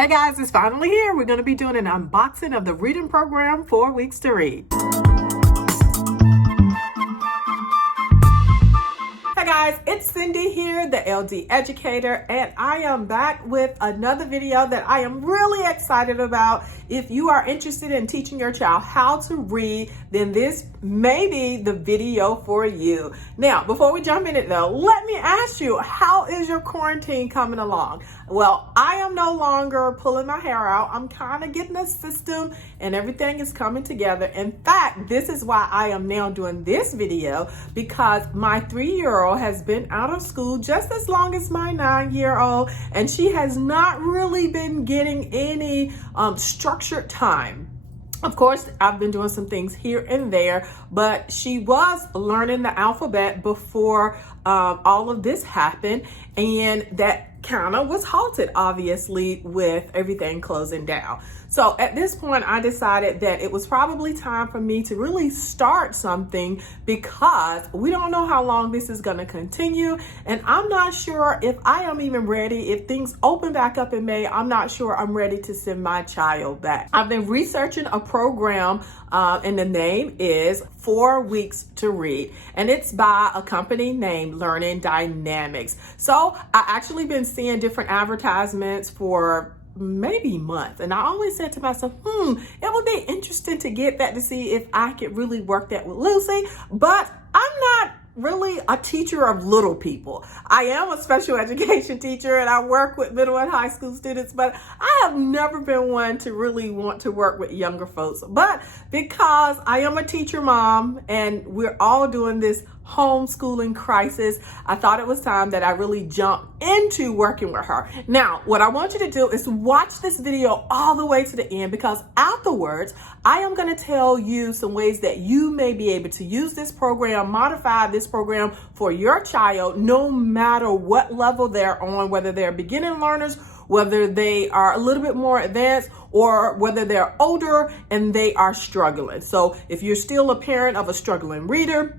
Hey guys, it's finally here. We're going to be doing an unboxing of the reading program, 4 Weeks to Read. Hey guys, it's Cindy here, the LD educator, and I am back with another video that I am really excited about. If you are interested in teaching your child how to read, then this may be the video for you. Now, before we jump in it though, let me ask you, how is your quarantine coming along? Well, I am no longer pulling my hair out. I'm kind of getting a system and everything is coming together. In fact, this is why I am now doing this video, because my 3-year-old has been out of school just as long as my 9-year-old, and she has not really been getting any structured time. Of course, I've been doing some things here and there, but she was learning the alphabet before all of this happened, and that kind of was halted, obviously, with everything closing down. So at this point, I decided that it was probably time for me to really start something, because we don't know how long this is going to continue. And I'm not sure if I am even ready. If things open back up in May, I'm not sure I'm ready to send my child back. I've been researching a program and the name is 4 Weeks to Read, and it's by a company named Learning Dynamics. So I actually been seeing different advertisements for maybe months, and I always said to myself, it would be interesting to get that to see if I could really work that with Lucy. But I'm not really a teacher of little people. I am a special education teacher and I work with middle and high school students, but I have never been one to really want to work with younger folks. But because I am a teacher mom and we're all doing this homeschooling crisis, I thought it was time that I really jump into working with her. Now, what I want you to do is watch this video all the way to the end, because afterwards, I am going to tell you some ways that you may be able to use this program, modify this program for your child, no matter what level they're on, whether they're beginning learners, whether they are a little bit more advanced, or whether they're older and they are struggling. So if you're still a parent of a struggling reader,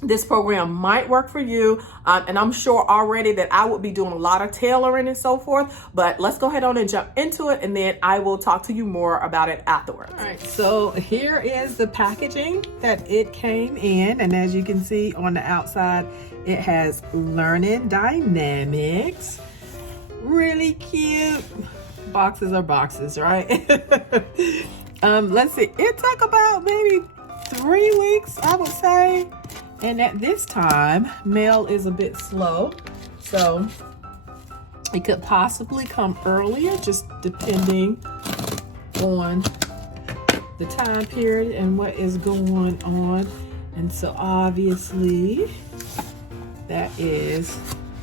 this program might work for you, and I'm sure already that I would be doing a lot of tailoring and so forth, but let's go ahead on and jump into it, and then I will talk to you more about it afterwards. All right, so here is the packaging that it came in, and as you can see on the outside, it has Learning Dynamics. Really cute. Boxes are boxes, right? Let's see, it took about maybe 3 weeks, I would say. And at this time, mail is a bit slow, so it could possibly come earlier, just depending on the time period and what is going on. And so obviously, that is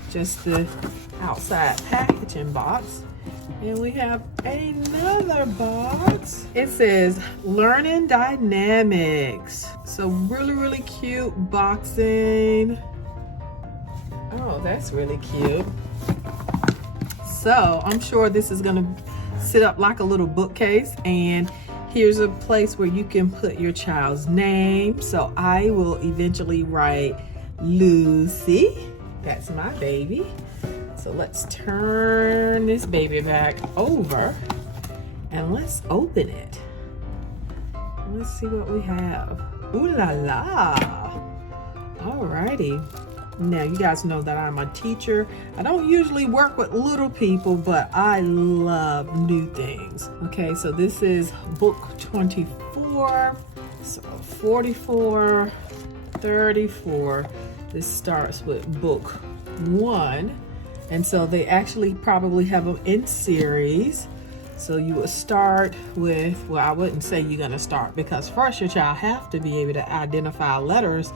just the outside packaging box. And we have another box. It says Learning Dynamics. So really cute boxing. Oh, that's really cute. So I'm sure this is gonna sit up like a little bookcase, and here's a place where you can put your child's name. So I will eventually write Lucy. That's my baby. So let's turn this baby back over and let's open it. Let's see what we have. Ooh la la. Alrighty. Now you guys know that I'm a teacher. I don't usually work with little people, but I love new things. Okay, so this is book 24. So 44, 34. This starts with book 1. And so they actually probably have them in series. So you would start with, well, I wouldn't say you're gonna start, because first your child have to be able to identify letters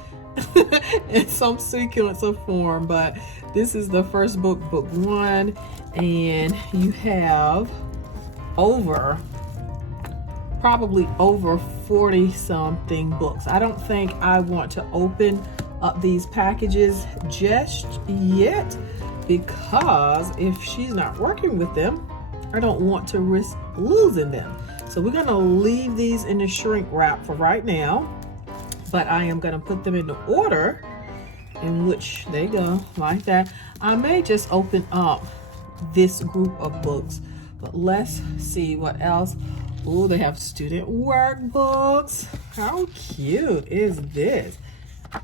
in some sequence of form. But this is the first book, book 1, and you have probably over 40 something books. I don't think I want to open up these packages just yet, because if she's not working with them, I don't want to risk losing them. So we're gonna leave these in the shrink wrap for right now, but I am gonna put them in the order in which they go, like that. I may just open up this group of books But let's see what else. Oh, they have student workbooks. How cute is this?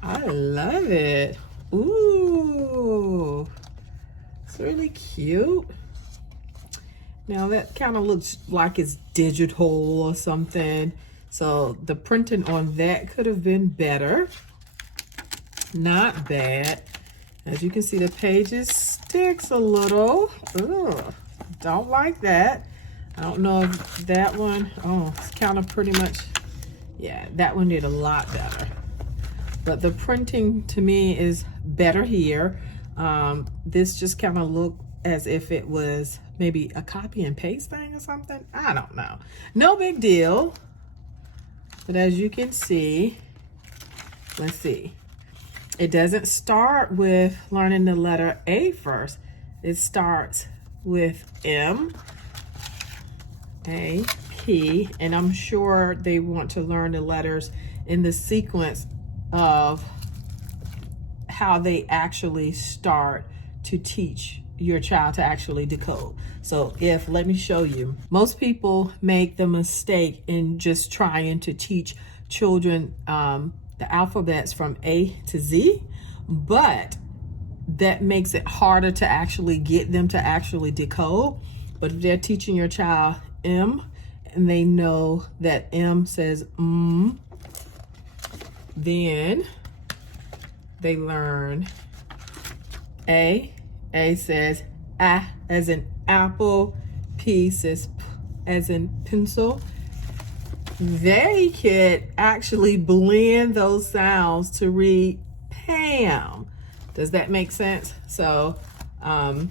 I love it. Ooh, it's really cute. Now that kind of looks like it's digital or something. So the printing on that could have been better. Not bad. As you can see, the pages sticks a little. Ugh, don't like that. I don't know if that one, oh, it's kind of pretty much, yeah, that one did a lot better. But the printing to me is better here. This just kind of looked as if it was maybe a copy and paste thing or something. I don't know. No big deal. But as you can see, let's see. It doesn't start with learning the letter A first. It starts with M, A, P, and I'm sure they want to learn the letters in the sequence of how they actually start to teach your child to actually decode. So let me show you. Most people make the mistake in just trying to teach children the alphabets from A to Z, but that makes it harder to actually get them to actually decode. But if they're teaching your child M and they know that M says then they learn A. A says A as in apple, P says P as in pencil. They could actually blend those sounds to read Pam. Does that make sense? So a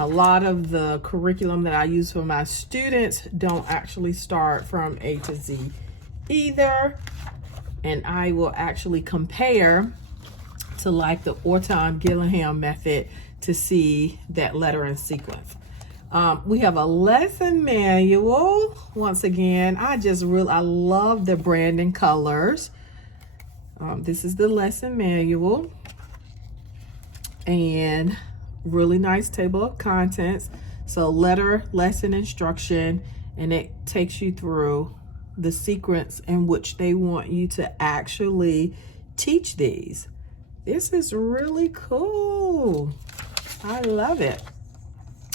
lot of the curriculum that I use for my students don't actually start from A to Z either. And I will actually compare to like the Orton-Gillingham method to see that letter in sequence. We have a lesson manual. Once again, I love the branding colors. This is the lesson manual and really nice table of contents. So letter, lesson, instruction, and it takes you through the sequence in which they want you to actually teach these. This is really cool. I love it.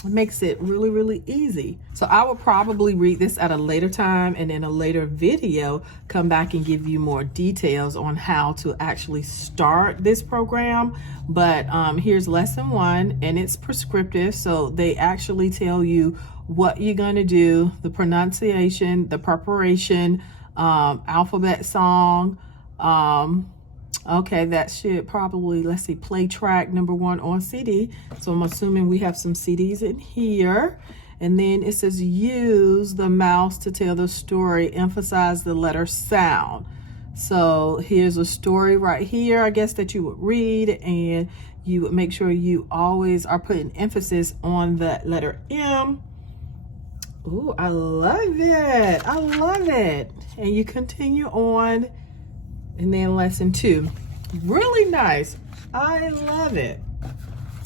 It makes it really, really easy. So I will probably read this at a later time and in a later video, come back and give you more details on how to actually start this program. But here's lesson 1 and it's prescriptive. So they actually tell you what you're gonna do, the pronunciation, the preparation, alphabet song, okay, that should probably, let's see, play track number 1 on CD. So I'm assuming we have some CDs in here. And then it says use the mouse to tell the story, emphasize the letter sound. So here's a story right here, I guess, that you would read, and you would make sure you always are putting emphasis on the letter M. Ooh, I love it. I love it. And you continue on. And then lesson 2, really nice. I love it.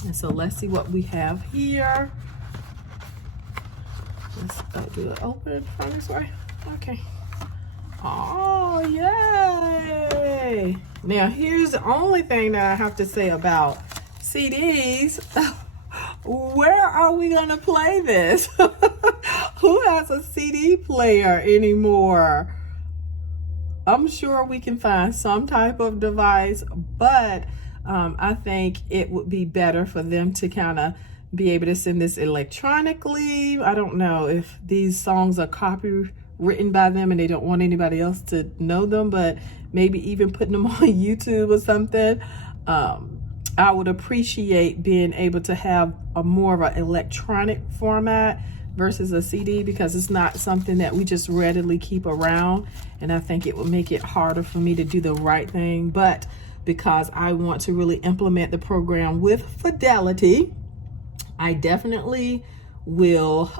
And so let's see what we have here. Let's do it open from this way. Okay. Oh, yay. Now here's the only thing that I have to say about CDs. Where are we gonna play this? Who has a CD player anymore? I'm sure we can find some type of device, but I think it would be better for them to kind of be able to send this electronically. I don't know if these songs are copywritten by them and they don't want anybody else to know them, but maybe even putting them on YouTube or something. I would appreciate being able to have a more of an electronic format versus a CD, because it's not something that we just readily keep around, and I think it would make it harder for me to do the right thing. But because I want to really implement the program with fidelity, I definitely will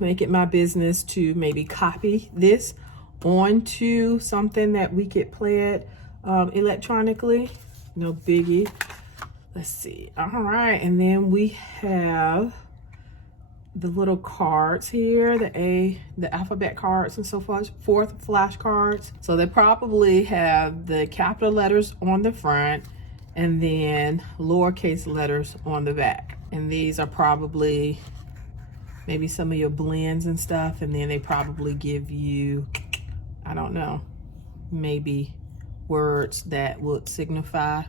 make it my business to maybe copy this onto something that we could play it electronically. No biggie. Let's see. All right, and then we have the little cards here, the alphabet cards and so forth, flashcards. So they probably have the capital letters on the front and then lowercase letters on the back. And these are probably maybe some of your blends and stuff. And then they probably give you, I don't know, maybe words that would signify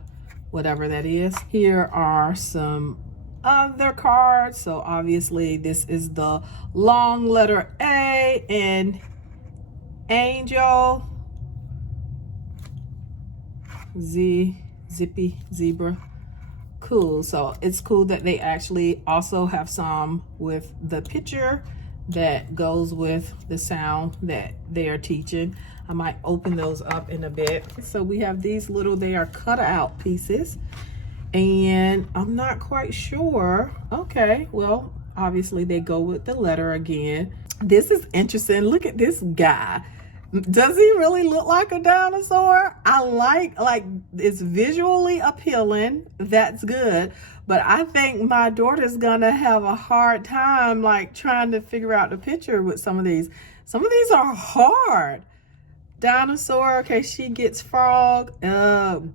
whatever that is. Here are some other cards. So obviously this is the long letter A in angel, Z, zippy, zebra. Cool. So it's cool that they actually also have some with the picture that goes with the sound that they are teaching. I might open those up in a bit. So we have these little, they are cut out pieces. And I'm not quite sure. Okay, well, obviously they go with the letter again. This is interesting. Look at this guy. Does he really look like a dinosaur? I like it's visually appealing. That's good. But I think my daughter's gonna have a hard time like trying to figure out the picture with some of these. Some of these are hard. Dinosaur, okay, she gets frog.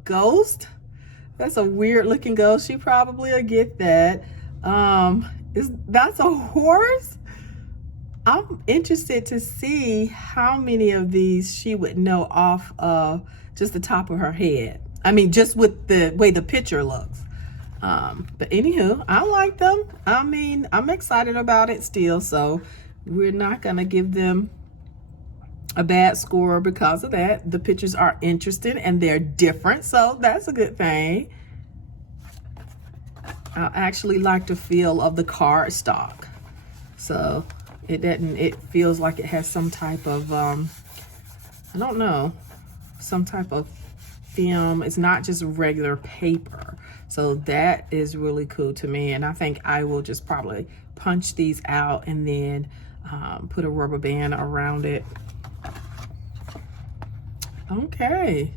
Ghost. That's a weird looking ghost. She probably will get that. That's a horse? I'm interested to see how many of these she would know off of just the top of her head. I mean, just with the way the picture looks. But anywho, I like them. I mean, I'm excited about it still, so we're not gonna give them a bad score because of that. The pictures are interesting and they're different, so that's a good thing. I actually like the feel of the card stock. So it feels like it has some type of, I don't know, some type of film. It's not just regular paper. So that is really cool to me. And I think I will just probably punch these out and then put a rubber band around it. Okay,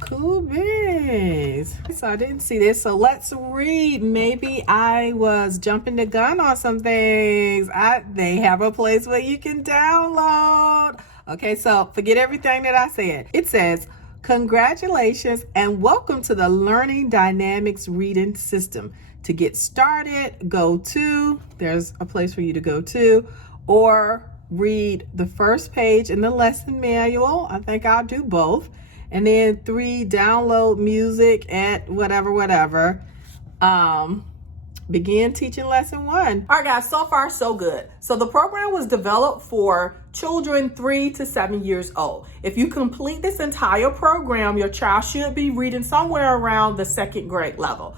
cool beans. So I didn't see this, so let's read. Maybe I was jumping the gun on some things. They have a place where you can download. Okay, so forget everything that I said. It says, congratulations and welcome to the Learning Dynamics Reading System. To get started, go to, there's a place for you to go to, or read the first page in the lesson manual. I think I'll do both. And then 3, download music at whatever. Begin teaching lesson 1. All right, guys, so far so good. So the program was developed for children 3 to 7 years old. If you complete this entire program, your child should be reading somewhere around the 2nd grade level.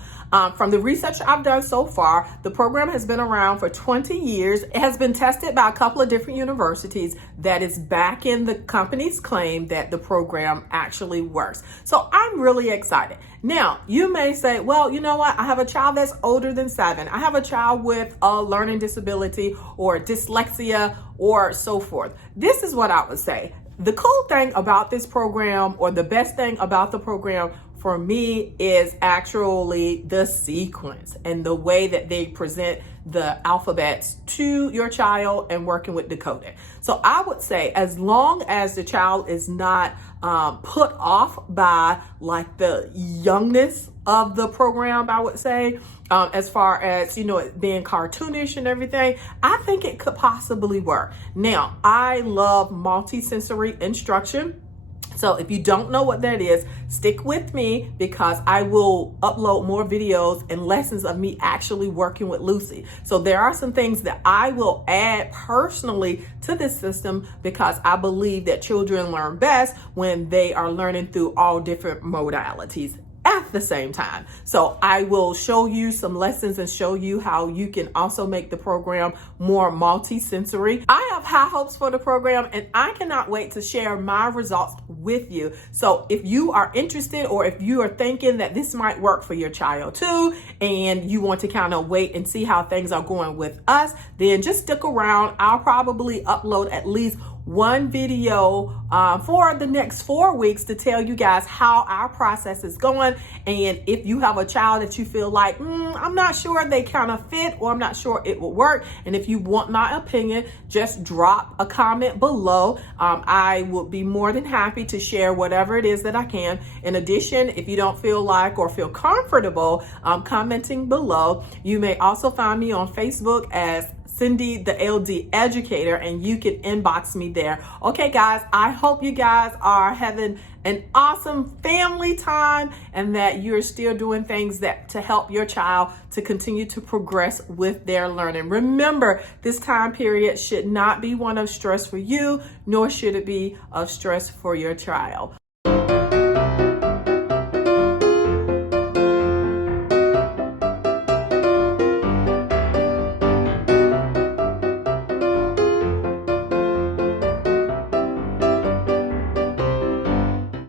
From the research I've done so far, the program has been around for 20 years. It has been tested by a couple of different universities that is backing the company's claim that the program actually works. So I'm really excited. Now, you may say, well, you know what? I have a child that's older than 7. I have a child with a learning disability or dyslexia or so forth. This is what I would say. The cool thing about this program, or the best thing about the program for me, is actually the sequence and the way that they present the alphabets to your child and working with decoding. So I would say, as long as the child is not put off by like the youngness of the program, I would say, as far as, you know, it being cartoonish and everything, I think it could possibly work. Now, I love multi-sensory instruction. So if you don't know what that is, stick with me, because I will upload more videos and lessons of me actually working with Lucy. So there are some things that I will add personally to this system, because I believe that children learn best when they are learning through all different modalities at the same time. So I will show you some lessons and show you how you can also make the program more multi-sensory. I have high hopes for the program, and I cannot wait to share my results with you. So if you are interested, or if you are thinking that this might work for your child too, and you want to kind of wait and see how things are going with us, then just stick around. I'll probably upload at least one video for the next 4 weeks to tell you guys how our process is going. And if you have a child that you feel like, I'm not sure they kind of fit, or I'm not sure it will work, and if you want my opinion, just drop a comment below. I will be more than happy to share whatever it is that I can. In addition, if you don't feel like or feel comfortable commenting below, you may also find me on Facebook as Cindy the LD Educator, and you can inbox me there. Okay guys, I hope you guys are having an awesome family time and that you're still doing things that to help your child to continue to progress with their learning. Remember, this time period should not be one of stress for you, nor should it be of stress for your child.